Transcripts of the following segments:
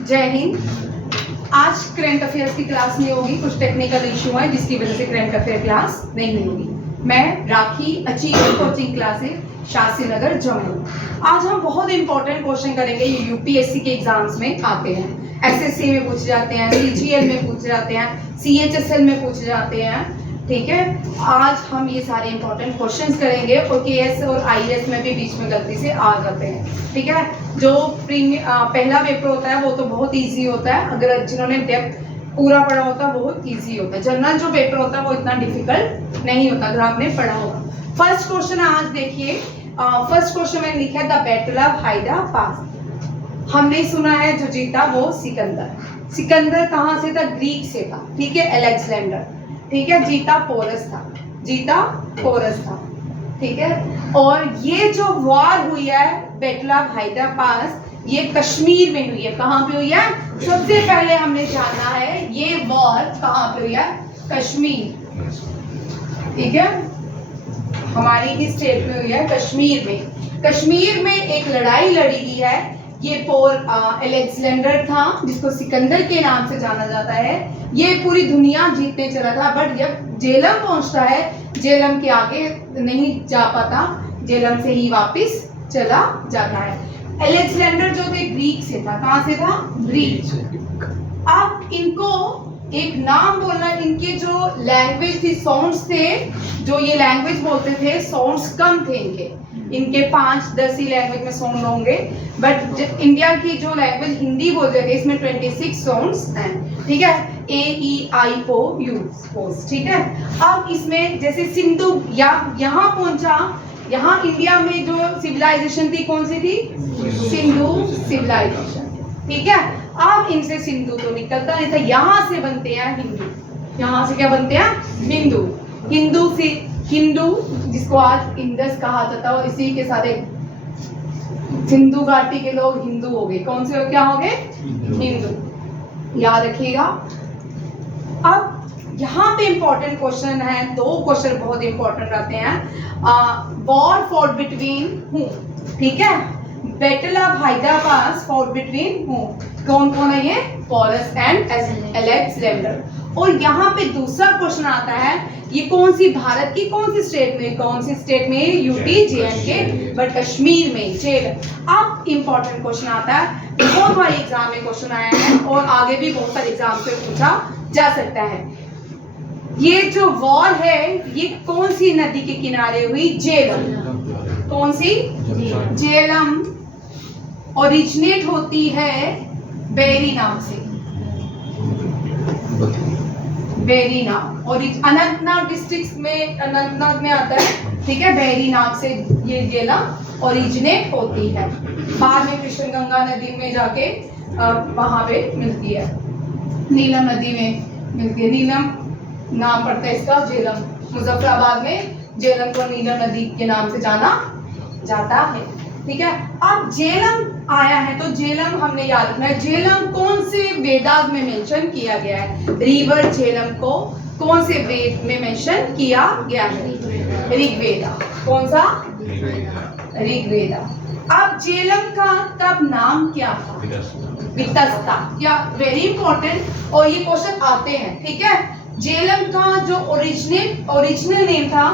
जय हिंद। आज current affairs की क्लास नहीं होगी, कुछ टेक्निकल इशू है जिसकी वजह से करंट अफेयर क्लास नहीं होगी। मैं राखी achieve coaching classes Shastri Nagar Jammu. आज हम बहुत इंपॉर्टेंट क्वेश्चन करेंगे, ये यूपीएससी के एग्जाम्स में आते हैं, एसएससी में पूछे जाते हैं, सीजीएल में पूछे जाते हैं, सीएचएसएल में पूछे जाते हैं। ठीक है, आज हम ये सारे इंपॉर्टेंट क्वेश्चंस करेंगे और केएस और आईएएस में भी बीच में गलती से आ जाते हैं। ठीक है, जो पहला पेपर होता है वो तो बहुत इजी होता है, अगर जिन्होंने डेप्थ पूरा पढ़ा होता है बहुत इजी होता है। जनरल जो पेपर होता है वो इतना डिफिकल्ट नहीं होता अगर आपने पढ़ा होगा। फर्स्ट क्वेश्चन आज देखिए, फर्स्ट क्वेश्चन में लिखा है द बैटल ऑफ हाइडा पास। हमने सुना है जो जीता वो सिकंदर। सिकंदर कहाँ से था? ग्रीक से था। ठीक है, अलेक्जेंडर। ठीक है, जीता पोरस था, जीता पोरस था। ठीक है, और ये जो वॉर हुई है बैटल ऑफ हाइडा पास, ये कश्मीर में हुई है। कहाँ पे हुई है? सबसे पहले हमने जाना है ये वॉर कहाँ पे हुई है? कश्मीर। ठीक है, हमारी ही स्टेट में हुई है, कश्मीर में। कश्मीर में एक लड़ाई लड़ी गई है। ये अलेक्जेंडर था जिसको सिकंदर के नाम से जाना जाता है। ये पूरी दुनिया जीतने चला था, बट जब झेलम पहुंचता है, झेलम के आगे नहीं जा पाता, झेलम से ही वापस चला जाता है। अलेक्जेंडर जो थे ग्रीक से था। कहाँ से था? ग्रीक। अब इनको एक नाम बोलना, इनके जो लैंग्वेज थी, साउंड्स थे, जो ये लैंग्वेज बोलते थे, साउंड्स कम थे इनके 5-10 ही लैंग्वेज में साउंड होंगे, बट इंडिया की जो लैंग्वेज हिंदी बोलते थे इसमें 26 साउंड्स हैं। ठीक है, ए ई आई ओ यू। ठीक है, अब इसमें जैसे सिंधु या यहाँ पहुंचा, यहाँ इंडिया में जो सिविलाइजेशन थी कौन सी थी? सिंधु सिविलाइजेशन। ठीक है, अब इनसे सिंधु तो निकलता नहीं था, यहाँ से बनते हैं हिंदू। यहाँ से क्या बनते हैं? हिंदू। हिंदू से हिंदू, जिसको आज इंडस कहा जाता है, और इसी के साथ एक सिंधु घाटी के लोग हिंदू हो गए। कौन से क्या हो गए? हिंदू। याद रखिएगा। अब यहाँ पे इंपॉर्टेंट क्वेश्चन है, 2 क्वेश्चन बहुत इंपॉर्टेंट रहते हैं। वॉर फॉर बिटवीन हूँ। ठीक है, battle of Hydaspes for between हूँ। कौन कौन है ये? Porus and Alexander. और यहाँ पे दूसरा क्वेश्चन आता है, ये कौन सी भारत की कौन सी स्टेट में? कौन सी स्टेट में? यूटी जेएंडके, बट कश्मीर में जेल। अब इंपॉर्टेंट क्वेश्चन आता है, बहुत बार एग्जाम में क्वेश्चन आया है और आगे भी बहुत सारे एग्जाम से पूछा जा सकता है। ये जो वॉर है ये कौन सी नदी के किनारे हुई? झेलम। कौन सी? झेलम ओरिजिनेट होती है बेरी नाम से। बेरी नाम, और अनंतनाग डिस्ट्रिक्ट में, अनंतनाग में आता है। ठीक है, बेरी नाम से ये झेलम ओरिजिनेट होती है। बाद में कृष्णगंगा नदी में जाके वहां पे मिलती है, नीलम नदी में मिलती है। नीलम नाम पड़ता है इसका, झेलम। मुजफ्फराबाद में झेलम को नीलम नदी के नाम से जाना जाता है। ठीक है, अब झेलम आया है तो झेलम हमने याद रखना है। झेलम कौन से वेदास में मेंशन किया गया है? रिवर झेलम को कौन से वेद में मेंशन किया गया है? ऋग्वेदा। कौन सा? ऋग्वेदा। अब झेलम का तब नाम क्या था? वितस्ता। क्या? वेरी इंपॉर्टेंट, और ये क्वेश्चन आते हैं। ठीक है, झेलम का जो ओरिजिनल नेम था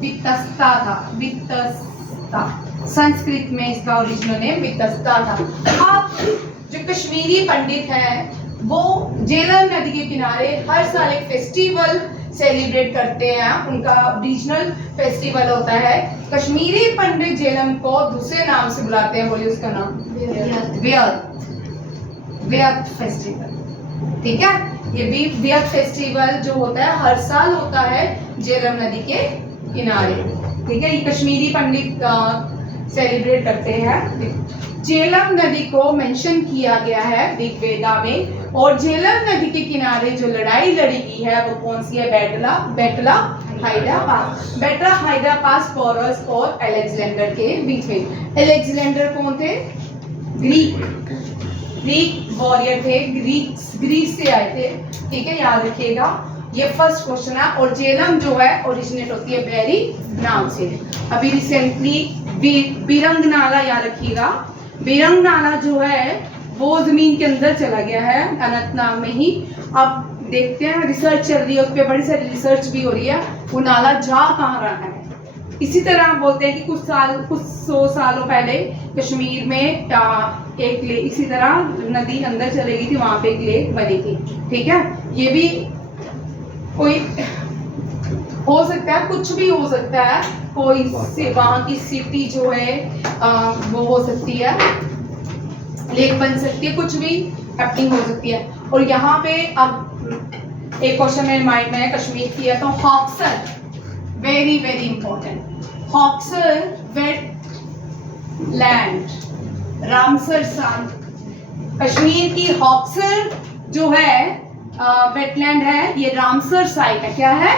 वितस्ता था। वितस्ता, संस्कृत में इसका ओरिजिनल नेम वितस्ता था। अब जो कश्मीरी पंडित है वो झेलम नदी के किनारे हर साल एक फेस्टिवल सेलिब्रेट करते हैं, उनका रीजनल फेस्टिवल होता है। कश्मीरी पंडित झेलम को दूसरे नाम से बुलाते हैं, बोलिए उसका नाम? व्यर्थ फेस्टिवल। ठीक है, ये भी व्यर्थ फेस्टिवल जो होता है हर साल होता है झेलम नदी के किनारे। ठीक है, ये कश्मीरी पंडित सेलिब्रेट करते हैं। झेलम नदी को मेंशन किया गया है ऋग्वेदा में, और झेलम नदी के किनारे जो लड़ाई लड़ी गई है वो कौन सी है? Battle of Hydaspes. Battle of Hydaspes Porus और अलेक्जेंडर के बीच में। अलेक्जेंडर कौन थे? ग्रीक वॉरियर थे, ग्रीक से आए थे। ठीक है, याद रखिएगा, ये फर्स्ट क्वेश्चन है। और झेलम जो है ओरिजिनेट होती है बेरी नाम से। अभी रिसेंटली बीरंग नाला याद रखिएगा, बीरंग नाला जो है वो ज़मीन के अंदर चला गया है अनंतनाग में ही। अब देखते हैं, रिसर्च चल रही है, उस पर बड़ी सारी रिसर्च भी हो रही है, वो नाला जा कहाँ रहा है। इसी तरह बोलते हैं कि कुछ 100 सालों पहले कश्मीर में एक लेक, इसी तरह नदी अंदर चली गई थी, वहाँ पे एक लेक बनी थी। ठीक है, ये भी कोई हो सकता है, कुछ भी हो सकता है, कोई से वहाँ की सिटी जो है वो हो सकती है, लेक बन सकती है, कुछ भी हैपनिंग हो सकती है। और यहाँ पे अब एक क्वेश्चन मेरे माइंड में है, कश्मीर की है, तो Hokersar, very very important, Hokersar wetland, Ramsar site, Kashmir की हॉक्सर जो है वेटलैंड है, ये रामसर साइट है। क्या है?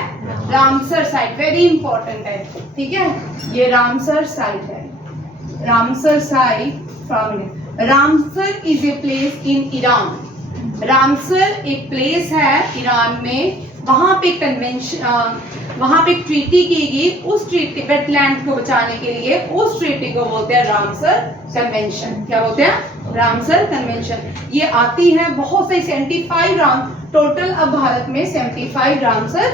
रामसर साइट, वेरी इंपॉर्टेंट है। ठीक है, ये रामसर साइट है, Ramsar site from Ramsar is a place in Iran. Ramsar एक प्लेस है ईरान में, वहाँ पे कन्वेंशन, वहाँ पे ट्रीटी की गई, उस ट्रीटी वेटलैंड को बचाने के लिए, उस ट्रीटी को बोलते हैं रामसर कन्वेंशन। क्या बोलते हैं? Ramsar convention. ये आती है बहुत से 75 टोटल, अब भारत में 75 रामसर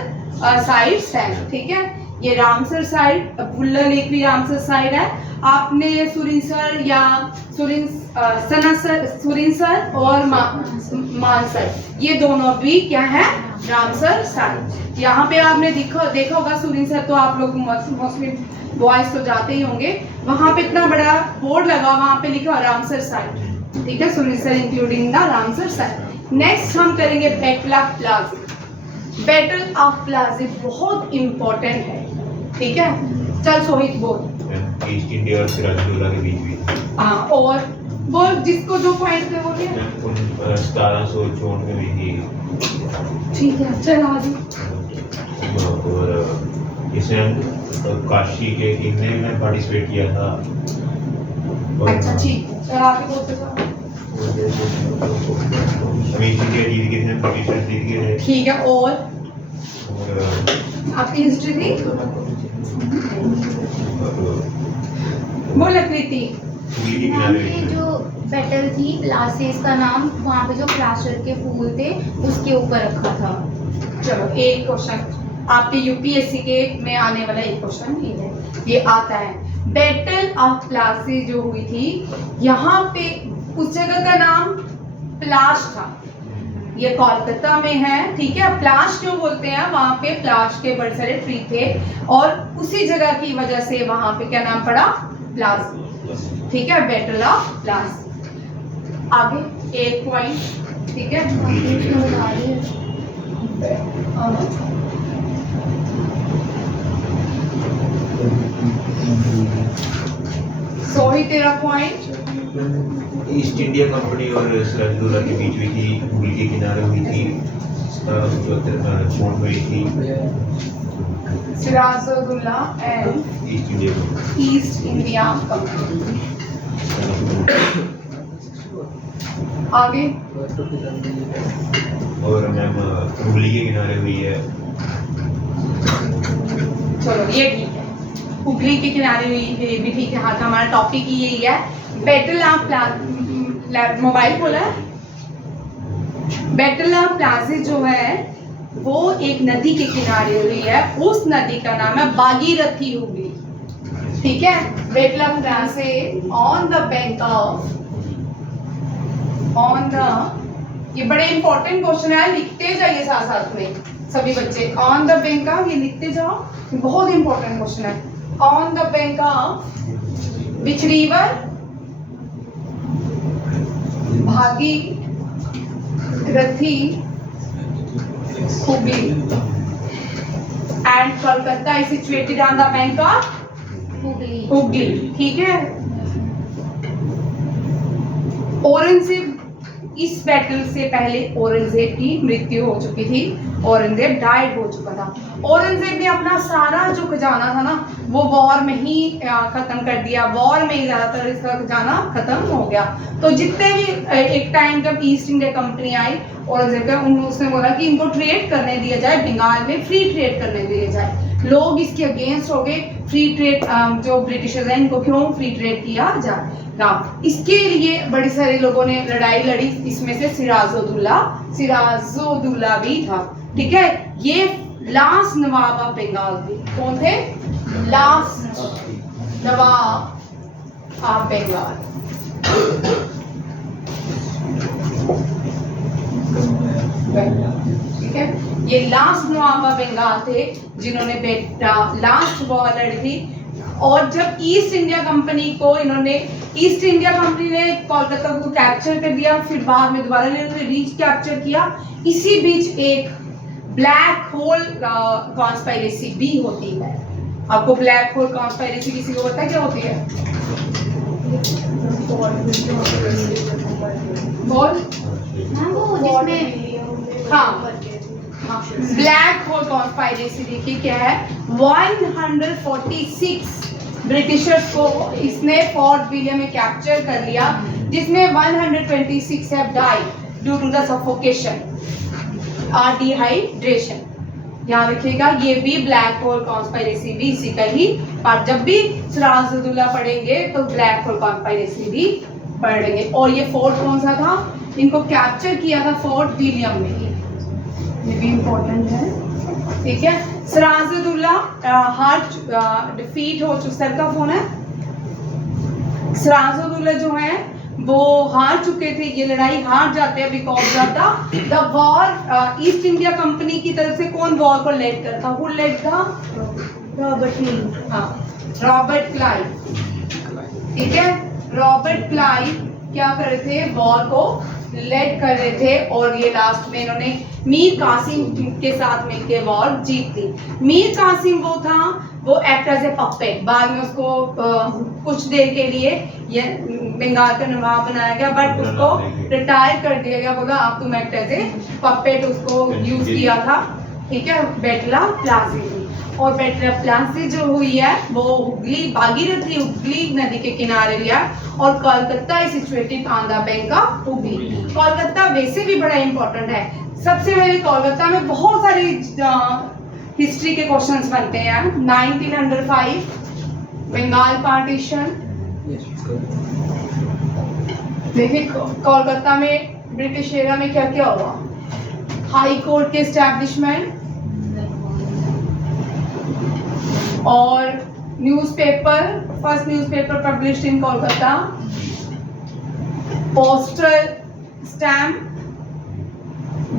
साइट्स हैं। ठीक है, ये रामसर साइट, भुल्लर लेक भी रामसर साइट है। आपने सुरिनसर या सुरिनसर और मानसर, ये दोनों भी क्या है? Ramsar site. यहाँ पे आपने देखा होगा सुरिनसर, तो आप लोग मोस्टली बॉयज तो जाते ही होंगे, वहाँ पे इतना बड़ा बोर्ड लगा, वहाँ पे लिखा रामसर साइट। ठीक है, Surinsar including the Ramsar site. Next हम करेंगे बैटल ऑफ प्लाजी। बैटल ऑफ प्लाजी बहुत इंपॉर्टेंट है। ठीक है, चल सोहित बोल। ईस्ट इंडिया और सिराजुद्दौला के बीच भी। हाँ, और बोल जिसको जो पॉइंट थे बोलिए। 1754 में भी थी। ठीक है, चल आगे। और इसमें काशी के किंग ने पार्टिसिपेट किया था। अच्छा ठीक है, चल आगे बोलते जाओ। अमीर जी के जीत गए थे, ब्रिटिशर्स जीत गए थे। ठीक है, और आपकी हिस्ट्री थी, बोल कृति। वहाँ पे जो बैटल थी प्लासेस का नाम, वहाँ पे जो प्लास्टर के फूल थे उसके ऊपर रखा था। चलो एक क्वेश्चन आपके यूपीएससी के में आने वाला एक क्वेश्चन ये है, ये आता है। बैटल ऑफ प्लासी जो हुई थी, यहाँ पे उस जगह का नाम प्लाश था, ये कोलकाता में है। ठीक है, प्लाश क्यों बोलते हैं? वहाँ पे प्लाश के बड़े सारे ट्री थे और उसी जगह की वजह से वहाँ पे क्या नाम पड़ा? प्लास। ठीक है, बैटल ऑफ प्लास। आगे एक पॉइंट। ठीक है, सॉरी तेरा पॉइंट। ईस्ट इंडिया कंपनी और सिराजुद्दौला के बीच हुई थी, हुगली के किनारे हुई थी, 1774 में हुई थी। Sirajuddaulah and East India Company. आगे और मैम हुगली के किनारे हुई है। चलो ये ठीक है, हुगली के किनारे हुई, ये भी ठीक है। हाँ, हमारा टॉपिक ही यही है, बैटल ऑफ मोबाइल बोला है। बैटल ऑफ प्लासी जो है वो एक नदी के किनारे हुई है, उस नदी का नाम है भागीरथी हुगली। ठीक है, battle of Plassey on the bank of, ये बड़े इंपॉर्टेंट क्वेश्चन है, लिखते जाइए साथ साथ में सभी बच्चे। ऑन द बैंक ऑफ, ये लिखते जाओ, बहुत इंपॉर्टेंट क्वेश्चन है। On the bank of which river? Bhagirathi Hooghly and Kolkata is situated on the bank of Hooghly. ठीक है, औरंगजेब, इस बैटल से पहले औरंगजेब की मृत्यु हो चुकी थी, औरंगजेब डाइड हो चुका था। औरंगजेब ने अपना सारा जो खजाना था ना, वो वॉर में ही खत्म कर दिया, वॉर में ही ज्यादातर इसका खजाना खत्म हो गया। तो जितने भी एक टाइम जब ईस्ट इंडिया कंपनी आई औरंगजेब का, उसने बोला कि इनको ट्रेड करने दिया जाए, बंगाल में फ्री ट्रेड करने दिया जाए। लोग इसके अगेंस्ट हो गए। फ्री ट्रेड, जो ब्रिटिशर्स हैं इनको क्यों फ्री ट्रेड किया जाएगा, इसके लिए बड़े सारे लोगों ने लड़ाई लड़ी। इसमें से सिराजुद्दौला भी था। ठीक है, ये लास्ट नवाब ऑफ बंगाल थे। कौन थे? Last nawab of Bengal. ठीक है, ये लास्ट नवाब ऑफ बंगाल थे जिन्होंने लास्ट वॉर लड़ी थी। और जब ईस्ट इंडिया कंपनी को इन्होंने, ईस्ट इंडिया कंपनी ने कोलकाता को कैप्चर कर दिया, फिर बाद में दोबारा इन्होंने रीच कैप्चर किया। इसी बीच एक ब्लैक होल कॉन्स्पायरेसी भी होती है। आपको ब्लैक होल कॉन्स्पायरेसी किसी को पता है क्या होती है? बोल। वो जिसमें हाँ, ब्लैक होल कॉन्स्पायरेसी देखिए क्या है। 146 ब्रिटिशर्स को इसने फोर्ट विलियम में कैप्चर कर लिया, जिसमें 126 have died due to the suffocation और डिहाइड्रेशन। याद रखिएगा, ये भी ब्लैक होल कॉन्स्पायरेसी भी इसी का ही पार्ट। जब भी सिराजुद्दौला पढ़ेंगे तो ब्लैक होल कॉन्स्पायरेसी भी पढ़ेंगे। और ये फोर्ट कौन सा था? इनको कैप्चर किया था फोर्ट विलियम में, ये भी इम्पोर्टेंट है। ठीक है, सिराजुद्दौला डिफीट हो चुका। सर का फोन है। सिराजुद्दौला जो है वो हार चुके थे, ये लड़ाई हार जाते हैं because of the war. East India company की तरफ से कौन वॉर को लेड करता? हु लेड था? Robert Clive. ठीक है, रॉबर्ट क्लाइव क्या कर रहे थे? वॉर को लेड कर रहे थे। और ये लास्ट में इन्होंने मीर कासिम के साथ मिलकर वॉर जीत ली। मीर कासिम वो था, वो एक्ट एज ए पपेट। बाद में उसको कुछ देर के लिए ये बंगाल का नवाब बनाया गया, बट उसको रिटायर कर दिया गया। बोला आप तुम एक्ट एज ए पपेट, उसको यूज किया था। ठीक है, बेटला प्लासी। और बेटला प्लासी जो हुई है वो हुगली, भागीरथी हुगली नदी के किनारे लिया। और Kolkata is situated on the bank of Hooghly. Kolkata वैसे भी बड़ा इंपॉर्टेंट है। सबसे पहले कोलकाता में बहुत सारी हिस्ट्री के क्वेश्चंस बनते हैं। 1905 बंगाल पार्टीशन। देखिए कोलकाता में ब्रिटिश एरा में क्या क्या हुआ। हाई कोर्ट के एस्टैब्लिशमेंट और newspaper, first newspaper published in Kolkata. Postal stamp,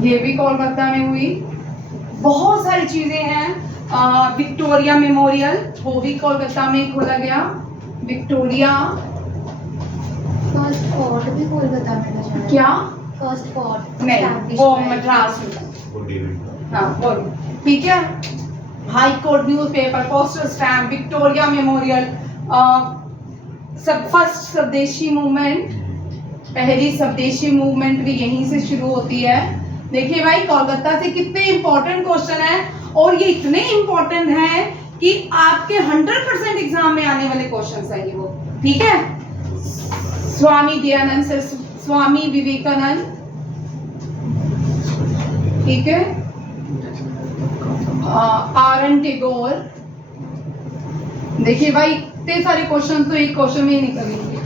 ये भी कोलकाता में हुई। बहुत सारी चीजें हैं। विक्टोरिया मेमोरियल, वो भी कोलकाता में खोला गया। विक्टोरिया फर्स्ट फोर्ट भी कोलकाता में था। क्या? फर्स्ट फोर्ट नहीं, वो मद्रास में था। हाँ, वो ठीक है। High court newspaper, postal stamp, Victoria memorial, first स्वदेशी मूवमेंट, पहली स्वदेशी मूवमेंट भी यहीं से शुरू होती है। देखिए भाई, कोलकाता से कितने इंपॉर्टेंट क्वेश्चन है, और ये इतने इंपॉर्टेंट हैं कि आपके 100% एग्जाम में आने वाले क्वेश्चन है ये वो। ठीक है, स्वामी दयानंद से स्वामी विवेकानंद। ठीक है, आरएन टैगोर। देखिए भाई, इतने सारे क्वेश्चन तो एक क्वेश्चन में ही निकलेंगे।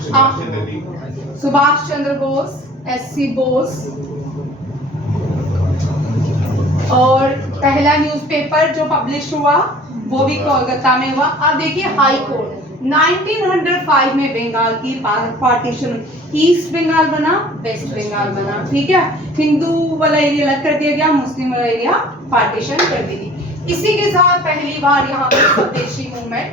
सुभाष चंद्र बोस, एससी बोस। और पहला न्यूज़पेपर जो पब्लिश हुआ वो भी कोलकाता में हुआ। अब देखिए हाई कोर्ट 1905 में बंगाल की पार्टीशन, ईस्ट बंगाल बना, वेस्ट बंगाल बना। ठीक है, हिंदू वाला एरिया अलग कर दिया गया, मुस्लिम वाला एरिया पार्टीशन कर दी गई। इसी के साथ पहली बार यहाँ पे स्वदेशी मूवमेंट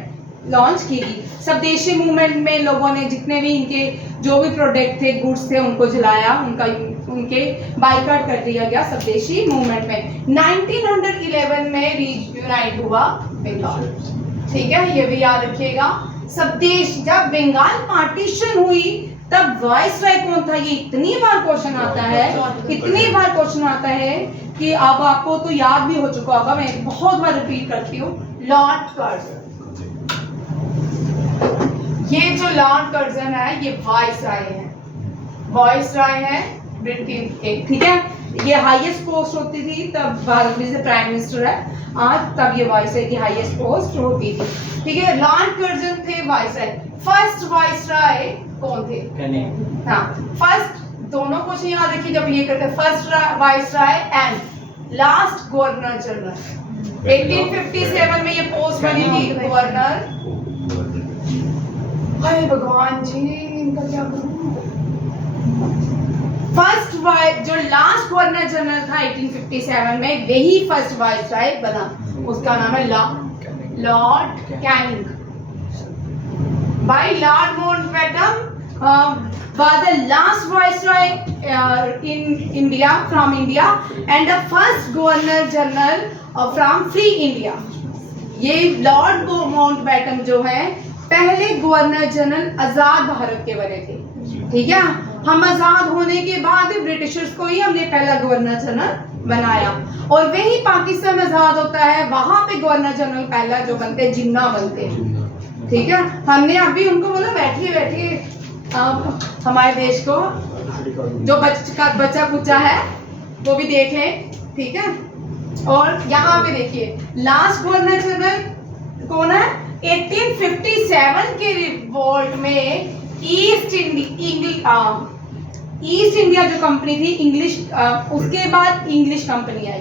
लॉन्च की गई। स्वदेशी मूवमेंट में लोगों ने जितने भी इनके जो भी प्रोडक्ट थे, गुड्स थे, उनको जलाया, उनके बाइकआउट कर दिया गया स्वदेशी मूवमेंट में। 1911 में रीयूनाइट हुआ बंगाल। ठीक है, ये भी याद रखिएगा। स्वदेश, जब बंगाल पार्टीशन हुई तब वाइसराय कौन था? ये इतनी बार क्वेश्चन आता है, इतनी बार क्वेश्चन आता है कि अब आपको तो याद भी हो चुका होगा, मैं बहुत बार रिपीट करती हूँ। Lord Curzon. ये जो लॉर्ड कर्जन है ये वाइसराय है, वाइसराय है ब्रिटेन के, ठीक है। ये हाईएस्ट पोस्ट होती थी तब, भारत में से प्राइम मिनिस्टर है आज, तब ये वाइसराय की हाईएस्ट पोस्ट होती थी, ठीक है। लॉर्ड कर्जन थे वाइसराय। फर्स्ट वाइसराय कौन थे? हाँ, फर्स्ट, दोनों कुछ याद रखिए जब ये करते, first viceroy and last governor general. 1857 में ये पोस्ट बनी थी गवर्नर। हाय भगवान जी, इनका क्या करूं? फर्स्ट जो लास्ट गवर्नर जनरल था 1857 में, वही फर्स्ट वाइसराय बना, उसका नाम है Lord Canning. By Lord Mountbatten was the last viceroy in India, from India, and the first governor general from free India. ये लॉर्ड माउंटबेटन जो है पहले गवर्नर जनरल आजाद भारत के बने थे, ठीक है। हम आजाद होने के बाद ब्रिटिशर्स को ही हमने पहला गवर्नर जनरल बनाया, और वही पाकिस्तान आजाद होता है, वहां पे गवर्नर जनरल पहला जो बनते हैं जिन्ना बनते हैं, ठीक है। हमने अभी उनको बोला बैठिए बैठिए, हमारे देश को जो बच्चा कुचा है वो भी देख लें, ठीक है। और यहाँ पे देखिए लास्ट गवर्नर जनरल कौन है? 1857 के रिवोल्ट में ईस्ट इंडिया जो कंपनी थी इंग्लिश, उसके बाद इंग्लिश कंपनी आई,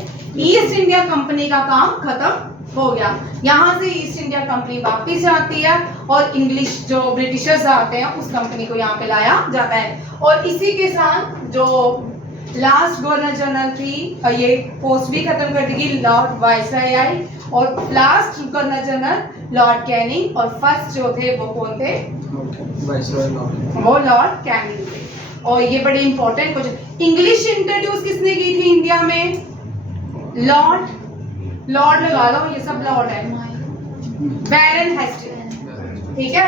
ईस्ट इंडिया कंपनी का काम खत्म हो गया। यहाँ से ईस्ट इंडिया कंपनी वापस आती है और इंग्लिश जो ब्रिटिशर्स आते हैं उस कंपनी को यहाँ पे लाया जाता है। और इसी के साथ जो लास्ट गवर्नर जनरल थी, ये पोस्ट भी खत्म कर देगी, लॉर्ड वाइसराय आई, और last governor general Lord Canning, और फर्स्ट जो थे वो कौन थे? वो लॉर्ड कैनिंग थे। और ये बड़े इंपॉर्टेंट क्वेश्चन, इंग्लिश इंट्रोड्यूस किसने की थी इंडिया में? लॉर्ड लगा लो, ये सब लॉर्ड है, बैरन हेस्टिंग्स, ठीक है।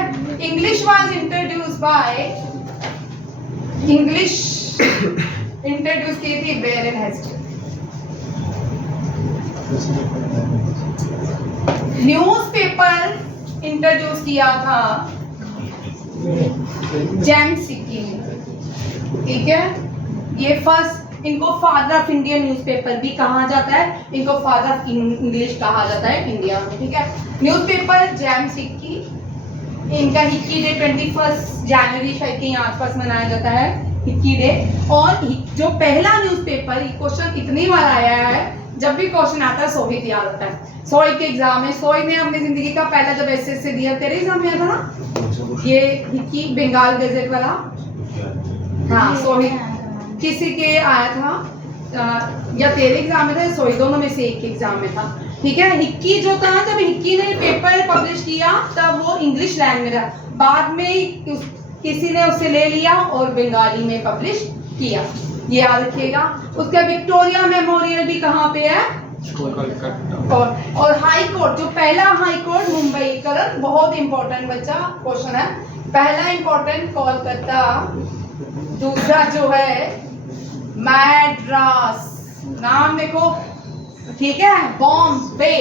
English was introduce by, English introduce की थी बैरन हेस्टिंग्स। न्यूज़पेपर इंट्रोड्यूस किया था जेम्स सिक्की ने, ठीक है। ये फर्स्ट, इनको फादर ऑफ इंडियन न्यूज़पेपर भी कहा जाता है, इनको फादर ऑफ इंग्लिश कहा जाता है इंडिया में, ठीक है। न्यूज़पेपर जेम्स सिक्की, इनका हिक्की डे 21 जनवरी शायद के आसपास मनाया जाता है, हिक्की डे। और जो पहला न्यूज़पेपर, क्वेश्चन इतनी बार आया है, जब भी क्वेश्चन आता है सोहित याद होता है। सोहित के एग्जाम में, सोहित ने अपनी जिंदगी का पहला जब एसएससी दिया, तेरे एग्जाम में आया था ना ये हिक्की बंगाल गजट वाला, हाँ सोहित किसी के आया था या तेरे एग्जाम में था, सोहित दोनों में से एक एग्जाम में था, ठीक है। हिक्की जो था, जब हिक्की ने पेपर पब्लिश किया तब वो इंग्लिश लैंग्वेज था, बाद में किसी ने उसे ले लिया और बंगाली में पब्लिश किया, ये याद रखिएगा। उसका विक्टोरिया मेमोरियल भी कहाँ पे है? और हाई कोर्ट, जो पहला हाई कोर्ट मुंबई, करण बहुत इंपॉर्टेंट बच्चा क्वेश्चन है, पहला इंपॉर्टेंट कोलकाता, दूसरा जो है मैड्रास, नाम देखो, ठीक है। बॉम्बे,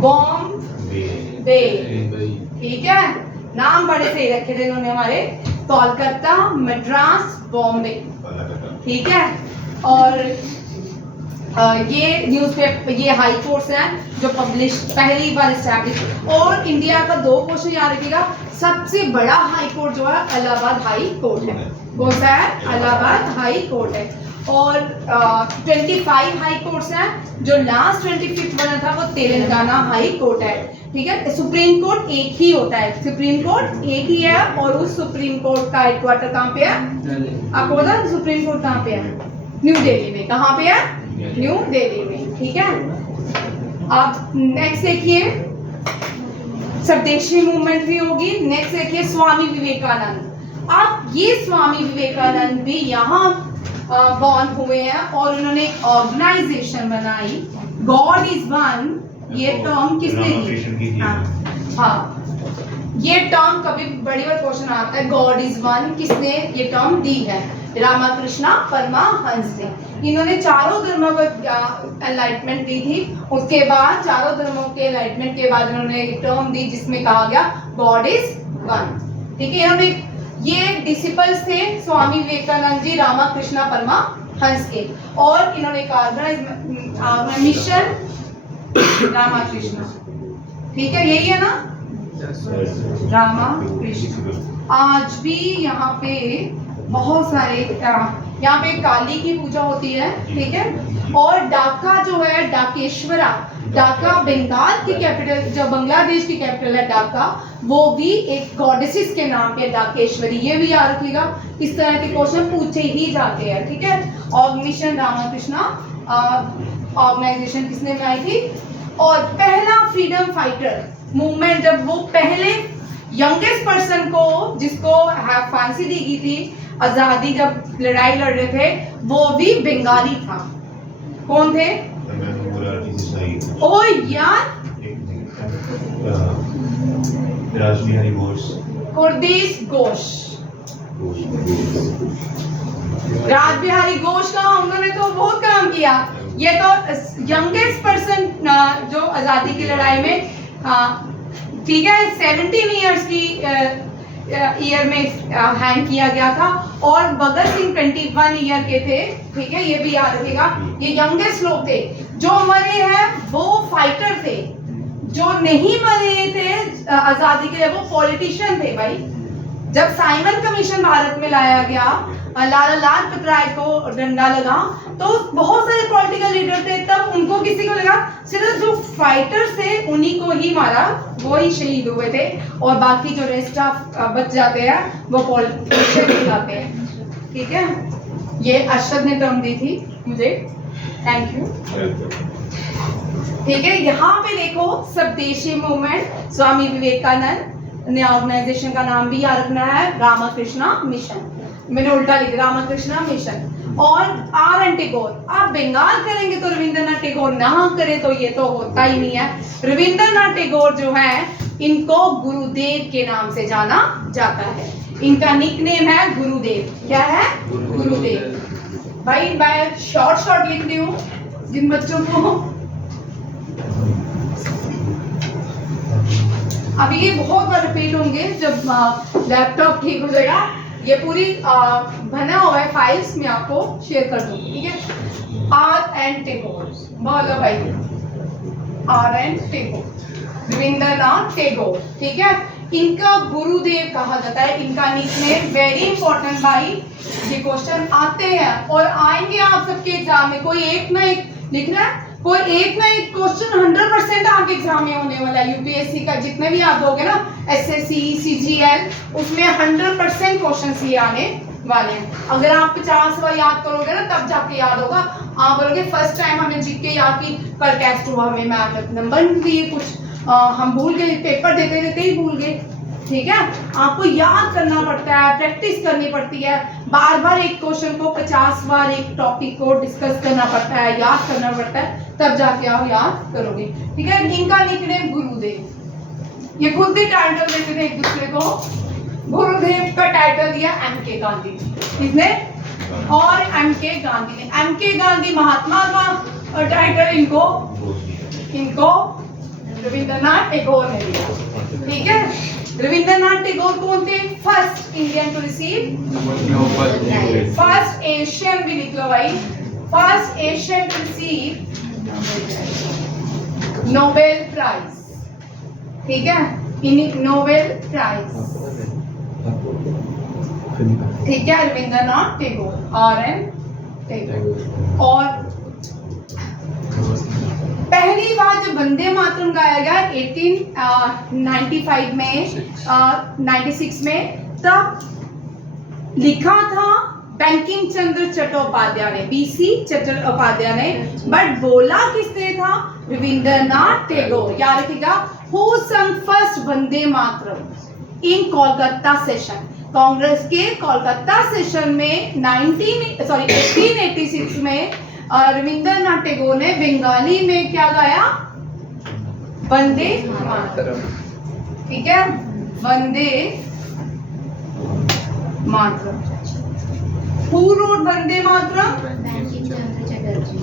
बॉम्बे, ठीक है, नाम बड़े सही रखे थे इन्होंने हमारे, कोलकाता, मद्रास, बॉम्बे, ठीक है। और ये न्यूज़पेपर, ये हाई कोर्ट्स हैं जो पब्लिश पहली बार एस्टैब्लिश। और इंडिया का 2 क्वेश्चन याद रखिएगा, सबसे बड़ा हाई कोर्ट जो है इलाहाबाद हाई कोर्ट है, कौन सा है? इलाहाबाद हाई कोर्ट है। और 25 हाई कोर्ट्स हैं, जो लास्ट 25th बना था वो तेलंगाना हाई कोर्ट है, ठीक है। सुप्रीम कोर्ट एक ही होता है, सुप्रीम कोर्ट एक ही है, और उस सुप्रीम कोर्ट का हेडक्वार्टर कहाँ पे है? आपको पता है सुप्रीम कोर्ट कहाँ पे है? न्यू दिल्ली में। कहाँ पे है? न्यू दिल्ली में, ठीक है। अब नेक्स्ट देखिए, स्वदेशी मूवमेंट भी होगी। नेक्स्ट देखिए स्वामी विवेकानंद। अब ये स्वामी विवेकानंद भी यहाँ बॉर्न हुए हैं, और उन्होंने एक ऑर्गेनाइजेशन बनाई, गॉड इज वन। ये टर्म किसने दी? हाँ, ये टर्म कभी बड़ी बार क्वेश्चन आता है, गॉड इज वन किसने ये टर्म दी है? रामकृष्ण परमहंस ने। इन्होंने चारों धर्मों को एनलाइटमेंट दी थी, उसके बाद चारों धर्मों के एनलाइटमेंट के बाद इन्होंने एक टर्म दी जिसमें कहा गया गॉड इज वन, ठीक है। इन्होंने ये डिसिपल्स थे स्वामी विवेकानंद जी, रामाकृष्ण परमहंस के, और इन्होंने ऑर्गेनाइज मिशन रामाकृष्ण, ठीक है, यही है ना, रामाकृष्ण। आज भी यहाँ पे बहुत सारे यहाँ पे काली की पूजा होती है, ठीक है। और ढाका जो है, ढाकेश्वरा, ढाका बंगाल की कैपिटल, जो बांग्लादेश की कैपिटल है ढाका, वो भी एक गॉडेसेस के नाम पे ढाकेश्वरी, ये भी याद रखिएगा। इस तरह के क्वेश्चन पूछे ही जाते हैं, ठीक है। और मिशन रामाकृष्णा ऑर्गेनाइजेशन किसने में आई थी, और पहला फ्रीडम फाइटर मूवमेंट, जब वो पहले यंगेस्ट पर्सन को जिसको फांसी दी गई थी, आजादी जब लड़ाई लड़ रहे थे, वो भी बंगाली था। कौन थे? ओ यार, रासबिहारी घोष, गुरदीश घोष, रासबिहारी घोष का उन्होंने तो बहुत काम किया। ये तो यंगेस्ट पर्सन जो आजादी की लड़ाई में, ठीक है, 17 इयर्स की ईयर में हैंग किया गया था, और भगत सिंह 21 ईयर के थे, ठीक है, ये भी याद रखिएगा। ये यंगेस्ट लोग थे। जो मरे हैं वो फाइटर थे, जो नहीं मरे थे आजादी के लिए वो पॉलिटिशियन थे भाई। जब साइमन कमीशन भारत में लाया गया, लाला लाजपत राय को डंडा लगा, तो बहुत सारे पॉलिटिकल लीडर थे, तब उनको किसी को लगा, सिर्फ जो फाइटर्स थे उन्हीं को ही मारा, वो ही शहीद हुए थे, और बाकी जो रेस्ट ऑफ बच जाते हैं वो पॉलिटिशियन कहलाते हैं, ठीक है। ये अरशद ने टर्म दी थी मुझे, थैंक यू, ठीक है। यहाँ पे देखो, स्वदेशी मूवमेंट, स्वामी विवेकानंद ने, ऑर्गेनाइजेशन का नाम भी याद रखना है, रामाकृष्णा मिशन, मैंने उल्टा लिखा, रामाकृष्णा मिशन। और R.N. टैगोर, आप बंगाल करेंगे तो रविंद्रनाथ टैगोर, ना करे तो ये तो होता ही नहीं है। रविंद्रनाथ टैगोर जो है, इनको गुरुदेव के नाम से जाना जाता है, इनका निकनेम है गुरुदेव। क्या है? गुरुदेव। भाई मैं शॉर्ट लिख रही हूँ जिन बच्चों को, अभी ये बहुत बार रिपीट होंगे जब लैपटॉप ठीक हो जाएगा। ये पूरी बना हुआ है फाइल्स, में आपको शेयर कर दूंगी, ठीक है। R.N. टैगोर, बोलो भाई, R.N. टैगोर, रविंद्रनाथ टैगोर, ठीक है। इनका गुरुदेव कहा जाता है, इनका निकनेम, वेरी इंपॉर्टेंट भाई, ये क्वेश्चन आते हैं और आएंगे आप सबके एग्जाम में। कोई एक ना एक लिखना है, कोई एक ना एक क्वेश्चन 100% आपके एग्जाम में होने वाला है। यूपीएससी का जितने भी आप दोगे ना, एसएससी, सीजीएल, उसमें 100% क्वेश्चन ये आने वाले हैं। अगर आप 50 बार याद करोगे ना, तब जाके याद होगा। आप बोलोगे फर्स्ट टाइम हमने जीके याद की, कल टेस्ट हुआ, हमें मैथ नंबर दिए कुछ, हम भूल गए, पेपर देते देते ही भूल गए, ठीक है। आपको याद करना पड़ता है, प्रैक्टिस करनी पड़ती है, बार बार एक क्वेश्चन को 50 बार एक टॉपिक को डिस्कस करना पड़ता है, याद करना पड़ता है, तब जाके आप याद करोगे, ठीक है। इनका निकनेम गुरुदेव, ये खुद ही टाइटल देते थे एक दूसरे को। गुरुदेव का टाइटल दिया एमके गांधी, किसने? और एमके गांधी ने। एमके गांधी महात्मा का टाइटल इनको रविंद्रनाथ टैगोर ने दिया, ठीक है। रविंद्रनाथ टैगोर कौन थे? First Indian to receive, first Asian भी लिख लो भाई, first Asian to receive Nobel prize, ठीक है, इन नोबेल प्राइज, ठीक है। रविंद्रनाथ टैगोर, R.N. टैगोर। और पहली बार जब वंदे मातरम गाया गया 1895 में, 96 में, तब लिखा था बंकिम चंद्र चट्टोपाध्याय ने, BC चट्टोपाध्याय ने, बट बोला किसने था? रविंद्रनाथ टैगोर। याद रखिएगा, हु संग फर्स्ट वंदे मातरम इन कोलकाता सेशन, कांग्रेस के कोलकाता सेशन में 1886 में रविंद्रनाथ टैगोर ने बंगाली में क्या गाया? वंदे मातरम, ठीक है, वंदे मातरम। Who wrote Vande Mataram? बंकिम चंद्र चटर्जी।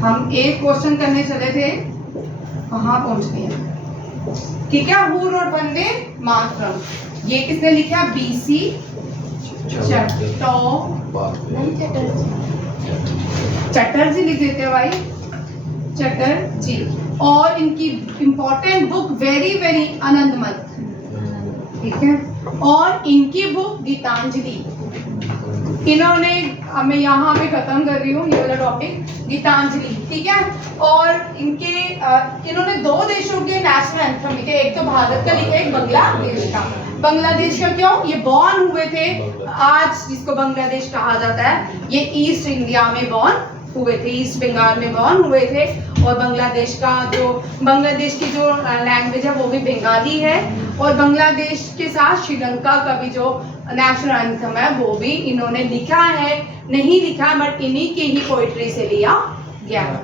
हम एक क्वेश्चन करने चले थे, कहाँ पहुंच गए? ठीक है, हु रोट वंदे मातरम, ये किसने लिखा? बीसी चटर्जी लिख देते हैं भाई, चटर्जी। और इनकी important book very very Anandamath, ठीक है। और इनकी बुक गीतांजलि, इन्होंने, मैं यहाँ पे खत्म कर रही हूँ ये वाला टॉपिक, गीतांजलि, ठीक है। और इनके इन्होंने 2 देशों के नेशनल एंथम लिखे, एक तो भारत का लिखा, एक बांग्लादेश का। बांग्लादेश का क्यों? ये बॉर्न हुए थे, आज जिसको बांग्लादेश कहा जाता है, ये ईस्ट इंडिया में बॉर्न हुए थे, ईस्ट बंगाल में बॉर्न हुए थे। और बांग्लादेश का जो, बांग्लादेश की जो लैंग्वेज है वो भी बंगाली है। और बांग्लादेश के साथ श्रीलंका का भी जो नेशनल एंथम है वो भी इन्होंने लिखा है, नहीं लिखा बट इन्हीं के ही पोइट्री से लिया गया है,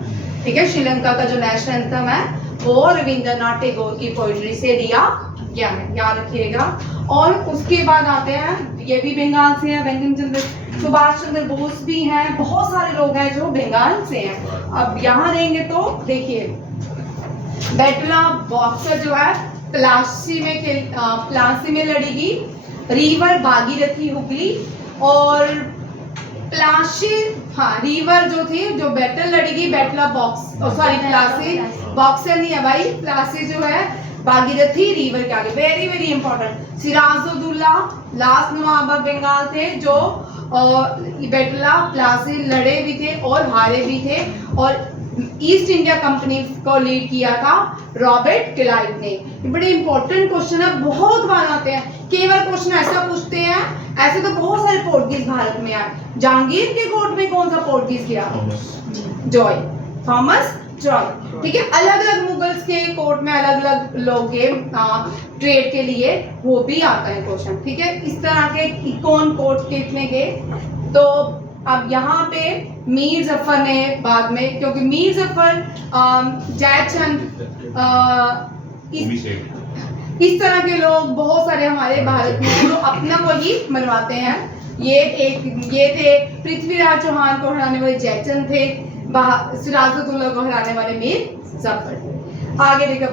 ठीक है। श्रीलंका का जो नेशनल एंथम है वो रविंद्रनाथ टैगोर की पोइट्री से लिया गया है, याद रखिएगा। और उसके बाद आते हैं, ये भी बंगाल से हैं, बंकिम चंद्र, सुभाष चंद्र बोस भी हैं, बहुत सारे लोग हैं जो बंगाल से हैं। अब यहाँ देंगे तो देखिए, बैटल ऑफ बॉक्सर जो है प्लासी में लड़ेगी, रिवर भागीरथी हुगली। और प्लासी, हाँ, रिवर जो थी, जो बैटल लड़ेगी, बैटल ऑफ प्लासी, बॉक्सर नहीं है भाई, प्लासी जो है भागीरथी रिवर के आगे, very very important. Sirajuddaulah last nawab of Bengal थे जो बैटल ऑफ प्लासी लड़े भी थे और हारे भी थे। और ईस्ट इंडिया कंपनी को लीड किया था रॉबर्ट क्लाइव ने। बड़े इंपॉर्टेंट क्वेश्चन है, बहुत बार आते हैं, केवल क्वेश्चन ऐसा पूछते हैं, ऐसे तो बहुत सारे पोर्टुगीज भारत में आए। जहांगीर के कोर्ट में कौन सा पोर्टुगीज गया? जॉय, थॉमस जॉय, ठीक है। अलग अलग मुगल्स के कोर्ट में अलग अलग लोग गए ट्रेड के लिए, वो भी आता है क्वेश्चन, ठीक है। इस तरह के कौन कोर्ट कितने गए। तो अब यहाँ पे मीर जफर ने बाद में, क्योंकि मीर जफर, जयचंद, इस तरह के लोग बहुत सारे हमारे भारत में हैं जो अपना को ही मनवाते हैं। ये थे पृथ्वीराज चौहान को हराने वाले जयचंद थे, सिराजुद्दौला को हराने वाले मीर जफर थे। आगे देखो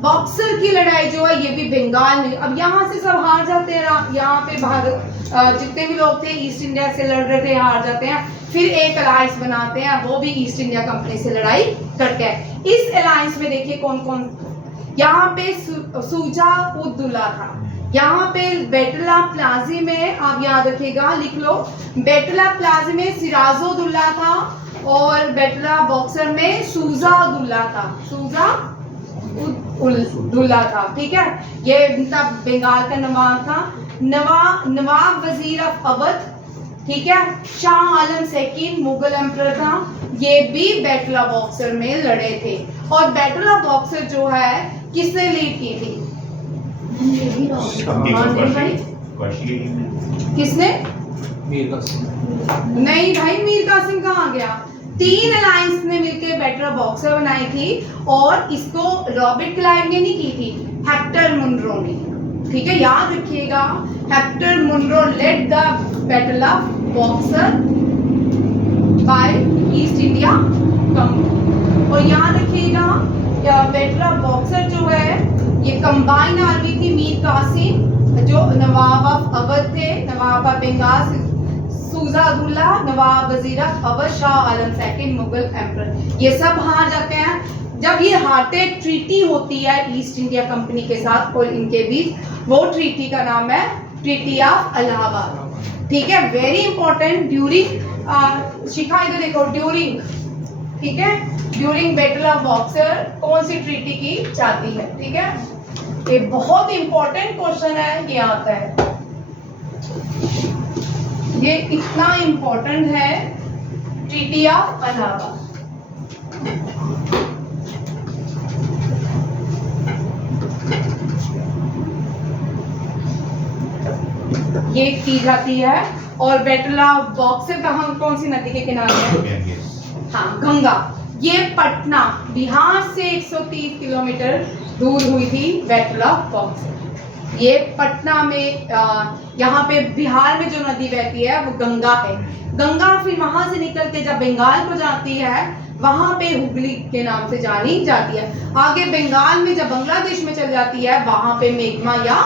बॉक्सर की लड़ाई जो है ये भी बंगाल में। अब यहाँ से सब हार जाते हैं, यहाँ पे भारत जितने भी लोग थे ईस्ट इंडिया से लड़ रहे थे, हार जाते हैं। फिर एक अलायंस बनाते हैं, वो भी ईस्ट इंडिया कंपनी से लड़ाई करते हैं। इस अलायंस में देखिए कौन कौन, यहाँ पे शुजा-उद-दौला था, यहाँ पे बैटल ऑफ प्लासी में, आप याद रखिएगा, लिख लो, बैटल ऑफ प्लासी में सिराजुद्दौला था और बैटल ऑफ बॉक्सर में शुजा-उद-दौला था, शुजा-उद-दौला था, ठीक है। ये तब बंगाल का नवाब था, नवाब वजीर ऑफ अवध, ठीक है। शाह आलम सेकंड मुगल एम्परर था, ये भी बैटल ऑफ बॉक्सर में लड़े थे। और बैटल ऑफ बॉक्सर जो है किसने लीड की थी? किसने? नहीं भाई, मीर कासिम कहाँ गया? 3 अलायंस ने मिलकर बैटल ऑफ बॉक्सर बनाई थी और इसको रॉबर्ट क्लाइव ने नहीं की थी, हेक्टर मुनरो ने, ठीक है, याद रखिएगा। Hector Munro led the battle of Buxar by East India Company. और याद रखिएगा बैटल ऑफ बॉक्सर जो है ये कंबाइन आर्मी थी, मीर कासिम जो नवाब ऑफ अवध थे, नवाब ऑफ बंगाल, शुजा-उद-दौला नवाब वजीर of Awadh, Shah Alam second Mughal emperor, ये सब हार जाते हैं। जब ये हारते, ट्रीटी होती है ईस्ट इंडिया कंपनी के साथ और इनके बीच, वो ट्रीटी का नाम है ट्रीटी ऑफ इलाहाबाद, ठीक है। वेरी इंपॉर्टेंट, ड्यूरिंग, शिखा इधर देखो, ड्यूरिंग, ठीक है, ड्यूरिंग बैटल ऑफ बॉक्सर कौन सी ट्रीटी की जाती है, ठीक है। ये बहुत इंपॉर्टेंट क्वेश्चन है, ये आता है, ये इतना इंपॉर्टेंट है, ट्रीटी ऑफ इलाहाबाद। ये की जाती है। और बैटल ऑफ बॉक्सर कहाँ, कौन सी नदी के किनारे है? हाँ, गंगा। ये पटना, बिहार से 130 किलोमीटर दूर हुई थी बैटल ऑफ बॉक्सर, ये पटना में यहाँ पे बिहार में जो नदी बहती है वो गंगा है। गंगा फिर वहां से निकल के जब बंगाल को जाती है वहां पे हुगली के नाम से जानी जाती है। आगे बंगाल में जब बांग्लादेश में चल जाती है वहां पे मेघना या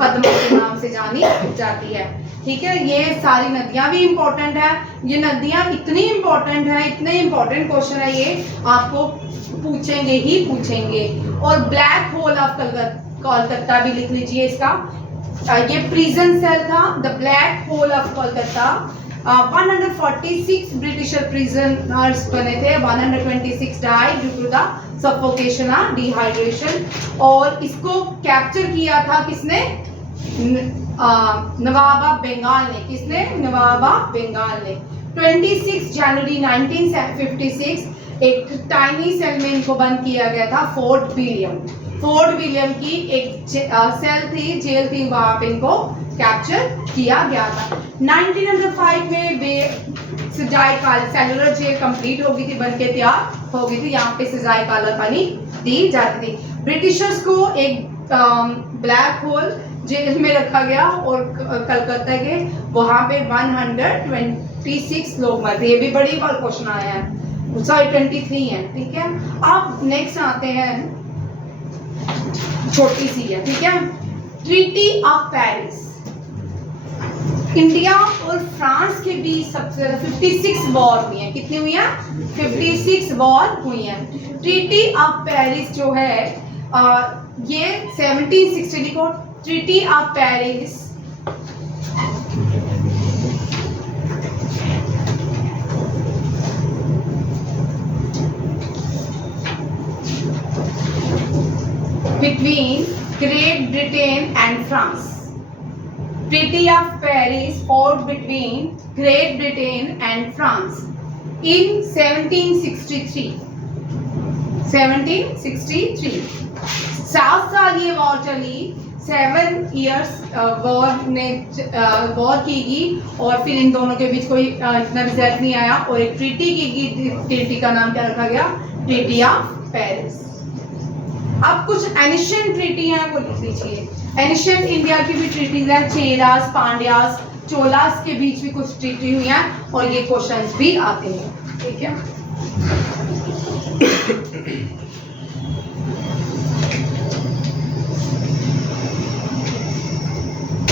पद्मा के नाम से जानी जाती है। ठीक है, ये सारी नदियां भी इम्पोर्टेंट है। ये नदियां इतनी इम्पोर्टेंट है, इतने इम्पोर्टेंट क्वेश्चन है ये, आपको पूछेंगे ही पूछेंगे। और ब्लैक होल ऑफ कोलकाता भी लिख लीजिए इसका। ये प्रिजन सेल था, the black hole of Kolkata. 146 britisher prisoners बने थे, 126 died due to the suffocation और डिहाइड्रेशन। और इसको कैप्चर किया था किसने? नवाब ऑफ बंगाल ने। किसने? नवाब ऑफ बंगाल ने। 26 जनवरी 1956 एक टाइनी सेल में इनको बंद किया गया था, फोर्ट विलियम। फोर्ट विलियम की एक सेल थी, जेल थी, वहां पे इनको कैप्चर किया गया था। 1905 में सजाए काल सेलुलर जेल कंप्लीट हो गई थी, बन के तैयार हो गई थी। यहाँ पे सजाए काला पानी दी जाती थी। ब्रिटिशर्स को एक ब्लैक होल जेल में रखा गया और कलकत्ता के वहां पे 126 लोग मर थे। ये भी बड़ी बार क्वेश्चन आया है, सॉरी 23 है। ठीक है, अब नेक्स्ट आते हैं, छोटी सी है। ठीक है, ट्रीटी ऑफ पेरिस। इंडिया और फ्रांस के बीच सबसे ज्यादा 56 वॉर हुई है। कितनी हुई है? 56 वॉर हुई है। ट्रीटी ऑफ पेरिस जो है ये 1760 को treaty of Paris between Great Britain and France. Treaty of Paris fought between Great Britain and France in 1763. 1763 7 साल ये वॉर चली। 7 years वॉर की गई और फिर इन दोनों के बीच कोई इतना रिजल्ट नहीं आया और एक ट्रीटी की गई। ट्रीटी का नाम क्या रखा गया? Treaty of Paris. अब कुछ एनिशियंट ट्रीटी हैं वो लिख लीजिए। एनिशियंट इंडिया की भी ट्रीटीज हैं, चेरास, पांड्यास, चोलास के बीच भी कुछ ट्रीटी हुई हैं और ये क्वेश्चंस भी आते हैं। ठीक है,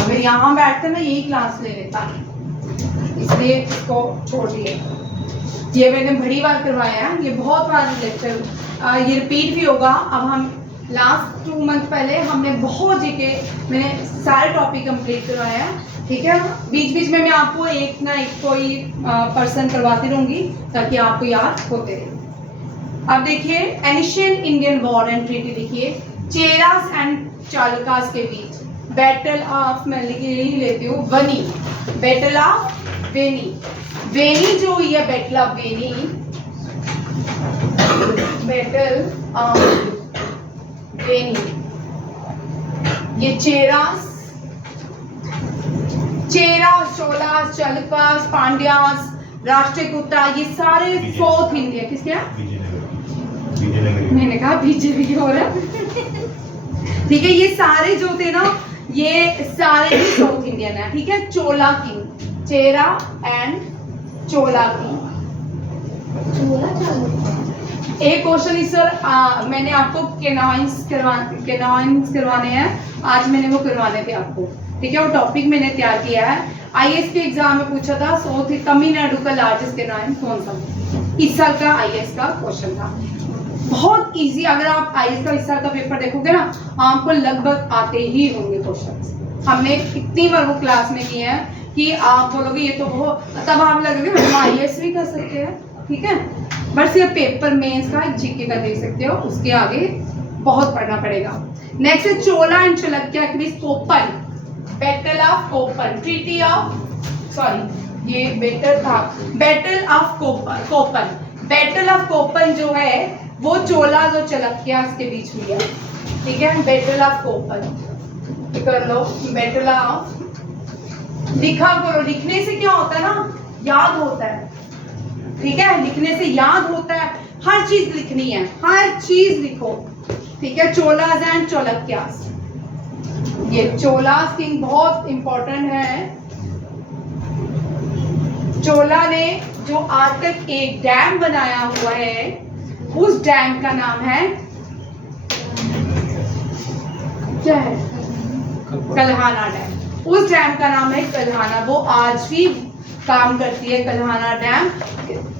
अगर यहाँ बैठते मैं यही क्लास ले लेता, इसलिए इसको छोड़ दिए। ये मैंने बड़ी बार करवाया है, ये बहुत बार लेक्चर ये रिपीट भी होगा। अब हम लास्ट 2 मंथ पहले हमने बहुत जीके मैंने सारे टॉपिक कंप्लीट करवाया है। ठीक है, बीच बीच में मैं आपको एक ना एक कोई पर्सन करवाती रहूंगी ताकि आपको याद होते रहे। अब देखिए, ancient Indian war and treaty लिखिए। चेरास एंड चालुकास के बीच बैटल ऑफ, मैं यही लेती हूँ, वनी, बैटल ऑफ वेनी। वेनी जो हुई है, battle of Veni, battle of वेनी। ये चेरास, चोलास, चालुकास, पांड्यास, राष्ट्रकूटा, ये सारे साउथ इंडिया। किसके? मैंने कहा बीजेपी हो रहा ठीक है, ये सारे जो थे ना, ये सारे ही साउथ इंडियन है। ठीक है, Chola king, Chera and Chola king. एक क्वेश्चन इस सर मैंने आपको केनॉइंस करवाने हैं, आज मैंने वो करवाने थे आपको। ठीक है, वो टॉपिक मैंने तैयार किया है। आईएएस के एग्जाम में पूछा था, तमिलनाडु का लार्जेस्ट केनॉइन कौन सा? इस साल का आईएएस का क्वेश्चन था, बहुत इजी। अगर आप आईएएस का इस साल का पेपर देखोगे ना, आपको लगभग आते ही होंगे क्वेश्चन। हमने इतनी बार वो क्लास में किए हैं कि आप बोलोगे ये तो वो, तब आप लगोगे हम आईएएस भी कर सकते हैं। ठीक है, बस ये पेपर मेंस का जीके का देख सकते हो, उसके आगे बहुत पढ़ना पड़ेगा। नेक्स्ट है चोला एंड चालुक्य के बीच Koppam, battle of Koppam, treaty of, sorry ये बैटल था, battle of Koppam. Battle of Koppam जो है वो चोलास और चालुक्यास के बीच हुई है। ठीक है, बैटल ऑफ कोप्पन कर लो। बैटल ऑफ, लिखा करो, लिखने से क्या होता है ना, याद होता है। ठीक है, लिखने से याद होता है, हर चीज लिखनी है, हर चीज लिखो। ठीक है, चोलास एंड चालुक्यास। ये चोलास किंग बहुत इंपॉर्टेंट है। चोला ने जो आज तक एक डैम बनाया हुआ है, उस डैम का नाम है क्या है? कल्हाना डैम। उस डैम का नाम है कल्हाना। वो आज भी काम करती है कल्हाना डैम।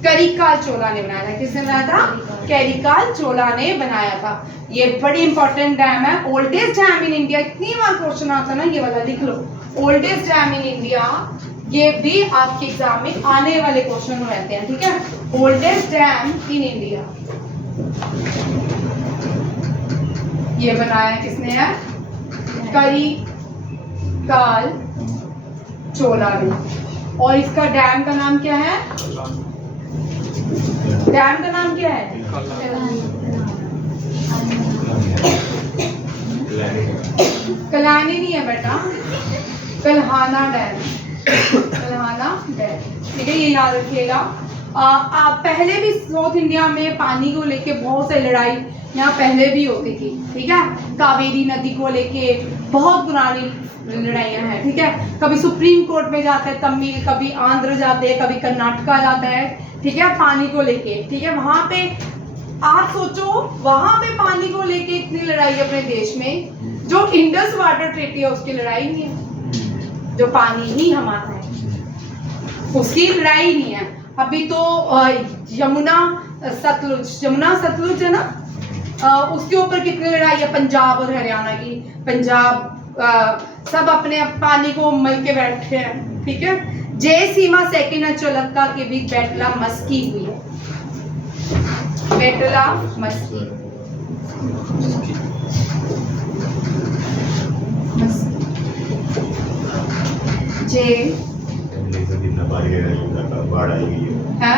करिकाल चोला ने बनाया था। किसने बनाया था? करिकाल चोला ने बनाया था। ये बड़ी इंपॉर्टेंट डैम है। Oldest dam in India. इतनी बार क्वेश्चन आता ना, ये वाला लिख लो, ओल्डेस्ट डैम इन इंडिया। ये भी आपके एग्जाम में आने वाले क्वेश्चन रहते हैं, ठीक है। ओल्डेस्ट डैम इन इंडिया ये बनाया किसने है? करिकाल चोला ने। और इसका डैम का नाम क्या है? डैम का नाम क्या है? कलानी नहीं है बेटा, कल्हाना डैम। कल्हाना डैम, ठीक है, ये याद रखिएगा। आप पहले भी साउथ इंडिया में पानी को लेके बहुत सारी लड़ाई यहाँ पहले भी होती थी, ठीक है। कावेरी नदी को लेके बहुत पुरानी लड़ाइयाँ हैं, ठीक है। कभी सुप्रीम कोर्ट में जाते हैं तमिल, कभी आंध्र जाते हैं, कभी कर्नाटका जाता है, ठीक है, पानी को लेके, ठीक है। वहाँ पे आप सोचो, वहाँ पे पानी को लेके इतनी लड़ाई है अपने देश में। जो इंडस वाटर ट्रीटी है उसकी लड़ाई नहीं है, जो पानी ही हमारा है उसकी लड़ाई नहीं है। अभी तो यमुना सतलुज है ना, उसके ऊपर कितनी लड़ाई है पंजाब और हरियाणा की। पंजाब सब अपने पानी को मल के बैठे हैं, ठीक है। जय सीमा सेकंड और चोलक्का के बीच बैटला मस्की हुई है। बैटला मस्की जय बाढ़ आएगी है,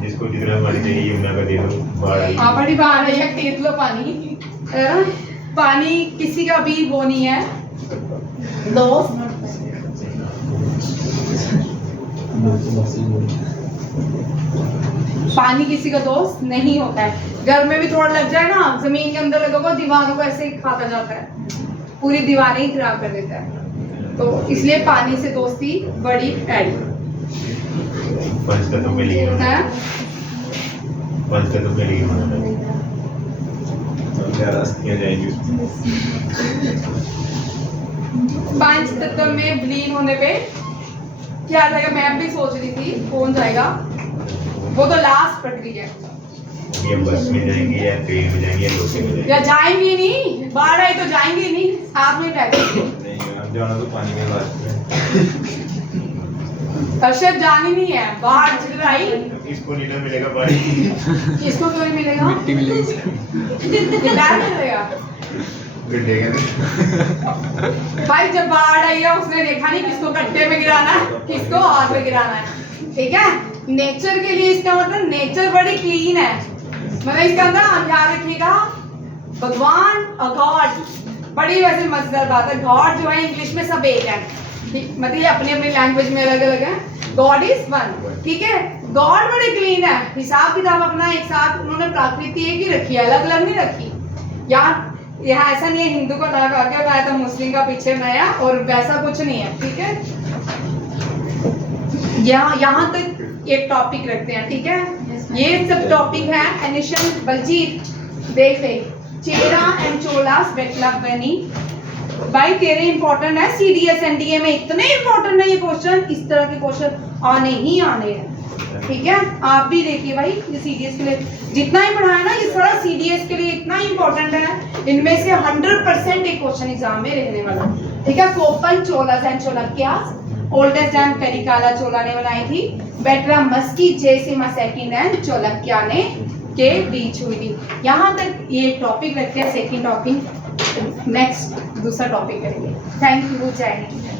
जिसको जितना पानी चाहिए यमुना का दे दो, बाढ़ आएगी। हाँ बड़ी बाढ़ है, खरीद लो पानी, है ना। पानी किसी का भी वो नहीं है दोस्त। पानी किसी का दोस्त नहीं होता है। घर में भी थोड़ा लग जाए ना, जमीन के अंदर लगोगा, दीवारों को ऐसे ही खाता जाता है, पूरी दीवारें ही खराब कर देता है। तो इसलिए पानी से दोस्ती बड़ी है। पंचतत्व में लिखे होना हैं? पंचतत्व में लिखे होना क्या रास्तियाँ जाएंगी उसमें। पांच तत्व में विलीन होने पे क्या जाएगा? मैं भी सोच रही थी कौन जाएगा, वो तो लास्ट प्रक्रिया है। ये बस में जाएंगे या ट्रेन में जाएंगे या लोके में जाएंगे? या जाएंगे नहीं, बाढ़ आई तो जाएंगे नहीं, साथ में बैठेंगे। नहीं आप जाना तो पानी में बात में। अरशद जानी नहीं है, बाढ़ चल रही। इसको नहीं ना मिलेगा पानी। किसको क्यों नहीं मिलेगा? मिट्टी मिलेगी। कितना मिलेगा? गड्ढे के भाई जब बाढ़ आई है उसने देखा नहीं किसको गड्ढे में गिराना है, किसको हाथ में गिराना है, ठीक है। नेचर के लिए इसका मतलब नेचर बड़ी क्लीन है। मतलब इसका अंदर याद रखिएगा, भगवान और गॉड बड़ी वैसे मजेदार बात है। गॉड जो है इंग्लिश में सब एक है, मतलब ये अपनी अपनी लैंग्वेज में अलग अलग है। गॉड इज वन, ठीक है। गॉड बड़ी क्लीन है, हिसाब किताब अपना एक साथ उन्होंने प्रकृति एक ही रखी है, अलग अलग नहीं रखी। यहाँ ऐसा नहीं है हिंदू को नया आगे बनाया था मुस्लिम का पीछे नया, और वैसा कुछ नहीं है, ठीक है। यहाँ तक एक टॉपिक रखते हैं, ठीक है। ये सब टॉपिक है। एनिशन बलजीत देख ले, चेरा एंड चोलास बेटला बनी। भाई तेरे इंपॉर्टेंट है, सीडीएस एनडीए में इतने इंपॉर्टेंट है ये क्वेश्चन, इस तरह के क्वेश्चन आने ही आने हैं, ठीक है। आप भी देखिए भाई, ये सीडीएस के लिए जितना ही पढ़ाया ना, ये सारा सीडीएस के लिए इतना इंपॉर्टेंट है। इनमें से 100% एक क्वेश्चन एग्जाम में रहने वाला, ठीक है। Koppam Cholas and Chalukyas, oldest dam Karikala Chola ने बनाई थी। Battle Maski Jayasimha second and Chalukya ने के बीच हुई थी। यहाँ तक ये टॉपिक रखते हैं। सेकंड टॉपिक नेक्स्ट दूसरा टॉपिक करेंगे। थैंक यू, जय हिंद।